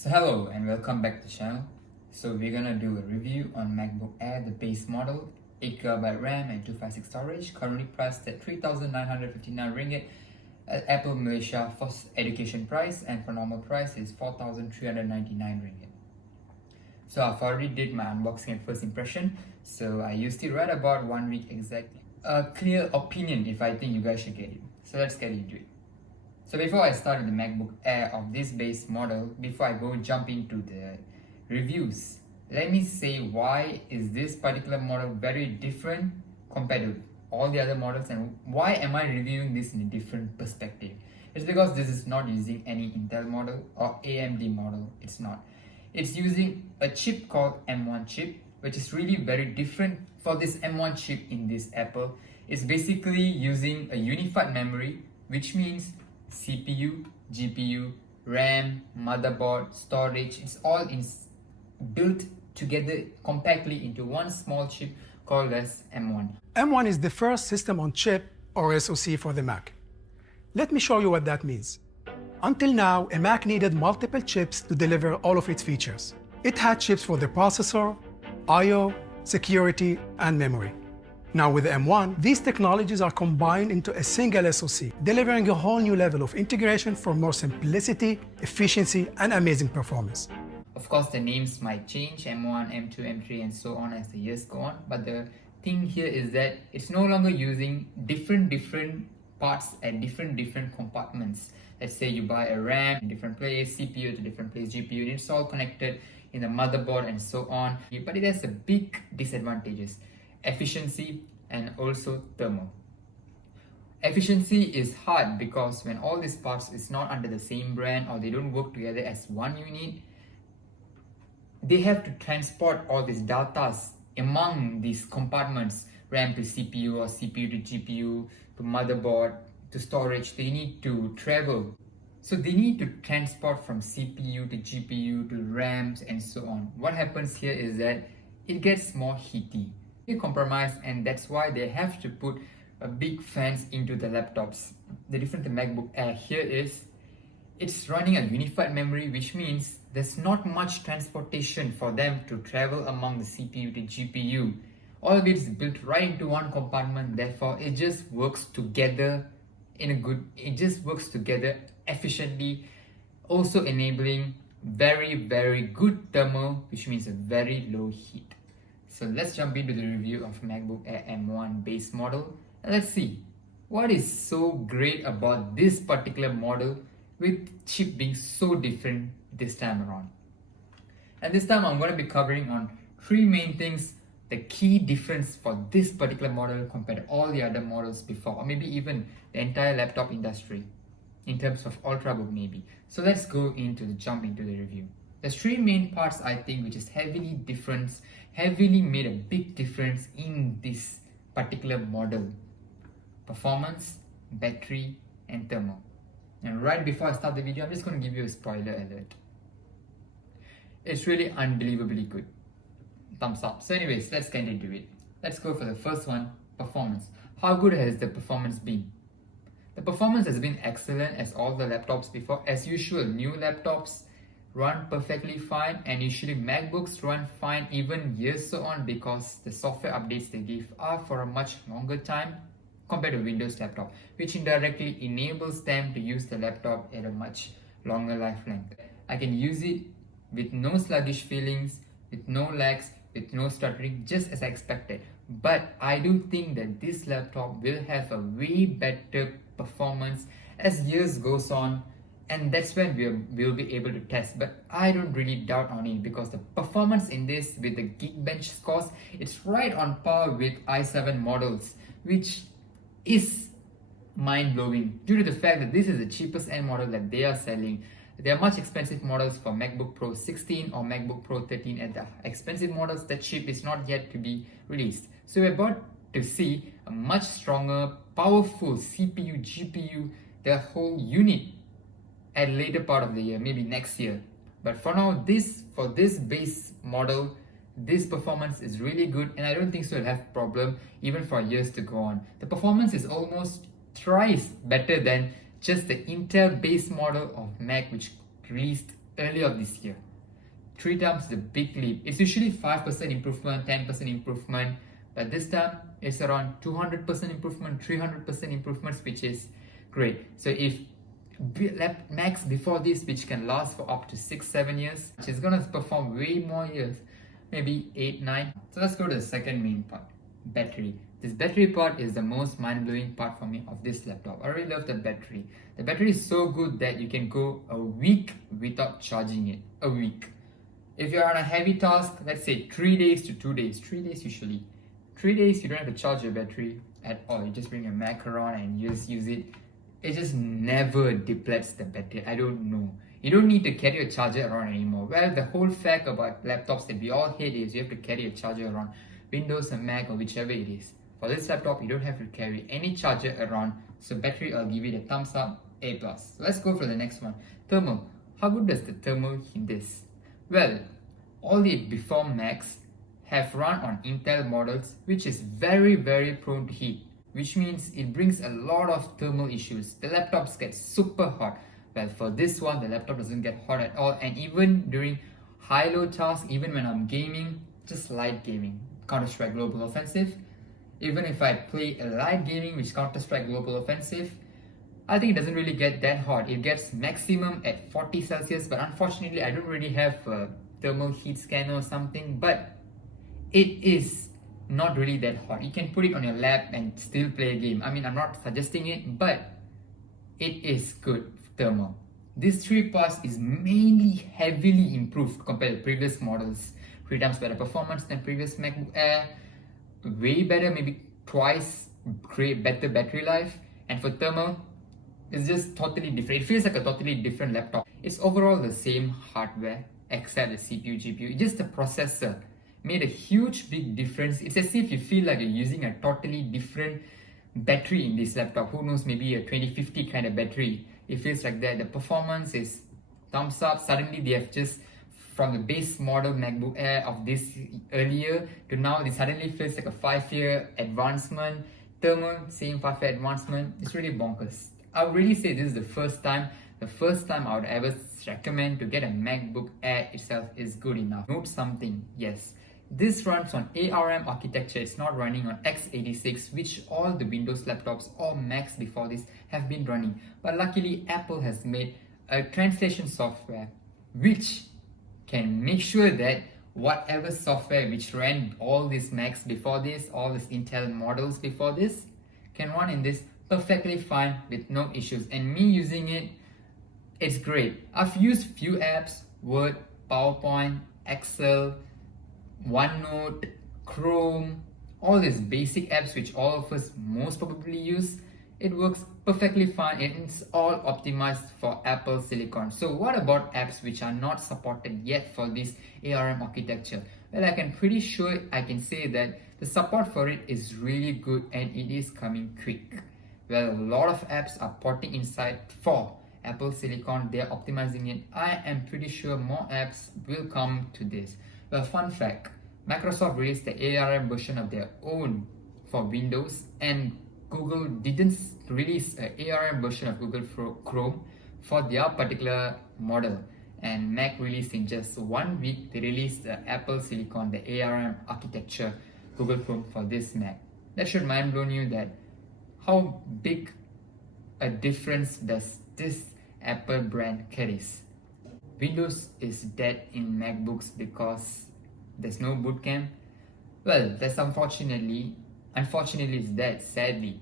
So hello and welcome back to the channel. So we're gonna do a review on MacBook Air, the base model, 8GB RAM and 256 storage, currently priced at 3,959 ringgit at Apple Malaysia for education price, and for normal price is 4,399 ringgit. So I've already did my unboxing and first impression, so I used it right about 1 week exactly. A clear opinion if I think you guys should get it. So let's get into it. So before I start with the MacBook Air of this base model, before I go jump into the reviews, let me say why is this particular model very different compared to all the other models, and why am I reviewing this in a different perspective. It's because this is not using any Intel model or AMD model. It's not. It's using a chip called M1 chip, which is really very different. For this M1 chip in this Apple, it's basically using a unified memory, which means CPU, GPU, RAM, motherboard, storage, it's all built together compactly into one small chip called as M1. M1 is the first system on chip or SoC for the Mac. Let me show you what that means. Until now, a Mac needed multiple chips to deliver all of its features. It had chips for the processor, I/O, security, and memory. Now with M1, these technologies are combined into a single SoC, delivering a whole new level of integration for more simplicity, efficiency, and amazing performance. Of course, the names might change, M1, M2, M3, and so on as the years go on, but the thing here is that it's no longer using different parts at different compartments. Let's say you buy a RAM in a different place, CPU to different place, GPU, and it's all connected in the motherboard and so on. But it has a big disadvantages. Efficiency and also thermal. Efficiency is hard because when all these parts is not under the same brand or they don't work together as one unit, they have to transport all these data among these compartments, RAM to CPU or CPU to GPU to motherboard to storage. They need to travel. So they need to transport from CPU to GPU to RAMs and so on. What happens here is that it gets more heaty. Compromise, and that's why they have to put a big fans into the laptops. The difference in MacBook Air here is it's running a unified memory, which means there's not much transportation for them to travel among the CPU to GPU. All of it is built right into one compartment, therefore it just works together efficiently, also enabling very good thermal, which means a very low heat. So let's jump into the review of MacBook Air M1 base model, and let's see what is so great about this particular model with chip being so different this time around. And this time I'm going to be covering on three main things, the key difference for this particular model compared to all the other models before, or maybe even the entire laptop industry in terms of Ultrabook maybe. So let's jump into the review. There's three main parts I think which is heavily made a big difference in this particular model: performance, battery, and thermal. And right before I start the video, I'm just going to give you a spoiler alert. It's really unbelievably good. Thumbs up. So anyways, let's get into it. Let's go for the first one, performance. How good has the performance been? The performance has been excellent as all the laptops before. As usual, new laptops run perfectly fine, and usually MacBooks run fine even years so on, because the software updates they give are for a much longer time compared to Windows laptop, which indirectly enables them to use the laptop at a much longer life length. I can use it with no sluggish feelings, with no lags, with no stuttering, just as I expected. But I do think that this laptop will have a way better performance as years goes on, and that's when we'll be able to test. But I don't really doubt on it, because the performance in this with the Geekbench scores, it's right on par with i7 models, which is mind-blowing due to the fact that this is the cheapest end model that they are selling. There are much expensive models for MacBook Pro 16 or MacBook Pro 13, and the expensive models, the chip is not yet to be released. So we're about to see a much stronger, powerful CPU, GPU, the whole unit at later part of the year, maybe next year. But for now, for this base model, this performance is really good, and I don't think so it'll have problem even for years to go on. The performance is almost thrice better than just the Intel base model of Mac, which released earlier of this year. 3 times the big leap. It's usually 5% improvement, 10% improvement, but this time it's around 200% improvement, 300% improvements, which is great. So if Macs before this, which can last for up to 6-7 years, which is gonna perform way more years, maybe 8-9. So let's go to the second main part, battery. This battery part is the most mind-blowing part for me of this laptop. I really love the battery. The battery is so good that you can go a week without charging it. A week. If you're on a heavy task, let's say 3 days to 2 days, 3 days usually. 3 days you don't have to charge your battery at all. You just bring your Mac around and you just use it. It just never depletes the battery. I don't know. You don't need to carry a charger around anymore. Well, the whole fact about laptops that we all hate is you have to carry a charger around. Windows or Mac or whichever it is. For this laptop, you don't have to carry any charger around. So battery, I'll give it a thumbs up, A+. So let's go for the next one. Thermal. How good does the thermal in this? Well, all the before Macs have run on Intel models, which is very prone to heat, which means it brings a lot of thermal issues. The laptops get super hot. Well, for this one, the laptop doesn't get hot at all, and even during high-low tasks, even when I'm gaming, just light gaming, Counter-Strike Global Offensive, even if I play a light gaming which Counter-Strike Global Offensive, I think it doesn't really get that hot. It gets maximum at 40 Celsius, but unfortunately I don't really have a thermal heat scanner or something, but it is not really that hot. You can put it on your lap and still play a game. I mean, I'm not suggesting it, but it is good thermal. This 3 parts is mainly heavily improved compared to previous models. 3 times better performance than previous MacBook Air, way better, maybe twice better battery life, and for thermal, it's just totally different. It feels like a totally different laptop. It's overall the same hardware except the CPU, GPU. Just the processor made a huge big difference. It's as if you feel like you're using a totally different battery in this laptop. Who knows, maybe a 2050 kind of battery. It feels like that. The performance is thumbs up. Suddenly they have just, from the base model MacBook Air of this earlier to now, it suddenly feels like a 5-year advancement. Thermal, same 5-year advancement. It's really bonkers. I would really say this is the first time I would ever recommend to get a MacBook Air itself is good enough. Note something, yes. This runs on ARM architecture. It's not running on x86, which all the Windows laptops or Macs before this have been running. But luckily, Apple has made a translation software which can make sure that whatever software which ran all these Macs before this, all these Intel models before this, can run in this perfectly fine with no issues. And me using it, it's great. I've used few apps, Word, PowerPoint, Excel, OneNote, Chrome, all these basic apps which all of us most probably use. It works perfectly fine and it's all optimized for Apple Silicon. So what about apps which are not supported yet for this ARM architecture? Well, I can pretty sure I can say that the support for it is really good and it is coming quick. Well, a lot of apps are porting inside for Apple Silicon. They are optimizing it. I am pretty sure more apps will come to this. Well, fun fact, Microsoft released the ARM version of their own for Windows, and Google didn't release an ARM version of Google Chrome for their particular model. And Mac released in just 1 week, they released the Apple Silicon, the ARM architecture Google Chrome for this Mac. That should mind blow you that how big a difference does this Apple brand carries. Windows is dead in MacBooks because there's no boot camp. Well, that's unfortunately it's dead, sadly,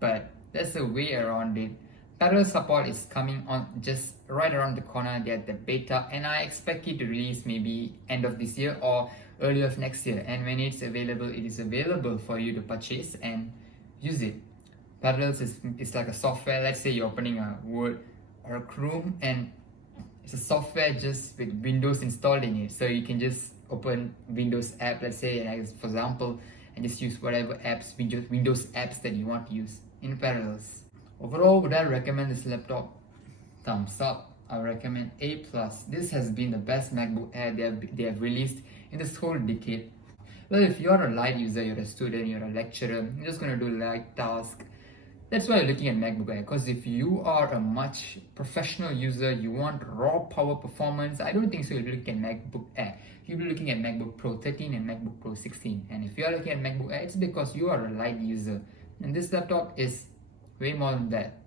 but there's a way around it. Parallel support is coming on just right around the corner. They're the beta, and I expect it to release maybe end of this year or early of next year. And when it's available, it is available for you to purchase and use it. Parallels is like a software. Let's say you're opening a Word or a Chrome, and it's a software just with Windows installed in it. So you can just open Windows app, let's say, for example, and just use whatever apps, Windows apps that you want to use in Parallels. Overall, would I recommend this laptop? Thumbs up. I recommend A+. This has been the best MacBook Air they have released in this whole decade. Well, if you're a light user, you're a student, you're a lecturer, you're just going to do light tasks, That's why you're looking at MacBook Air, because if you are a much professional user, you want raw power performance, I don't think so you'll be looking at MacBook Air. You'll be looking at MacBook Pro 13 and MacBook Pro 16. And if you're looking at MacBook Air, it's because you are a light user. And this laptop is way more than that.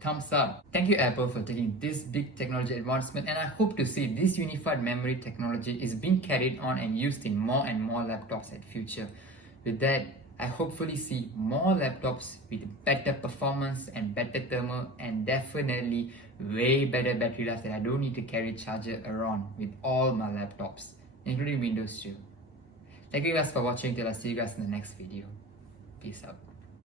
Thumbs up. Thank you Apple for taking this big technology advancement, and I hope to see this unified memory technology is being carried on and used in more and more laptops at future. With that, I hopefully see more laptops with better performance and better thermal, and definitely way better battery life that I don't need to carry charger around with all my laptops, including Windows 2. Thank you guys for watching till I see you guys in the next video. Peace out.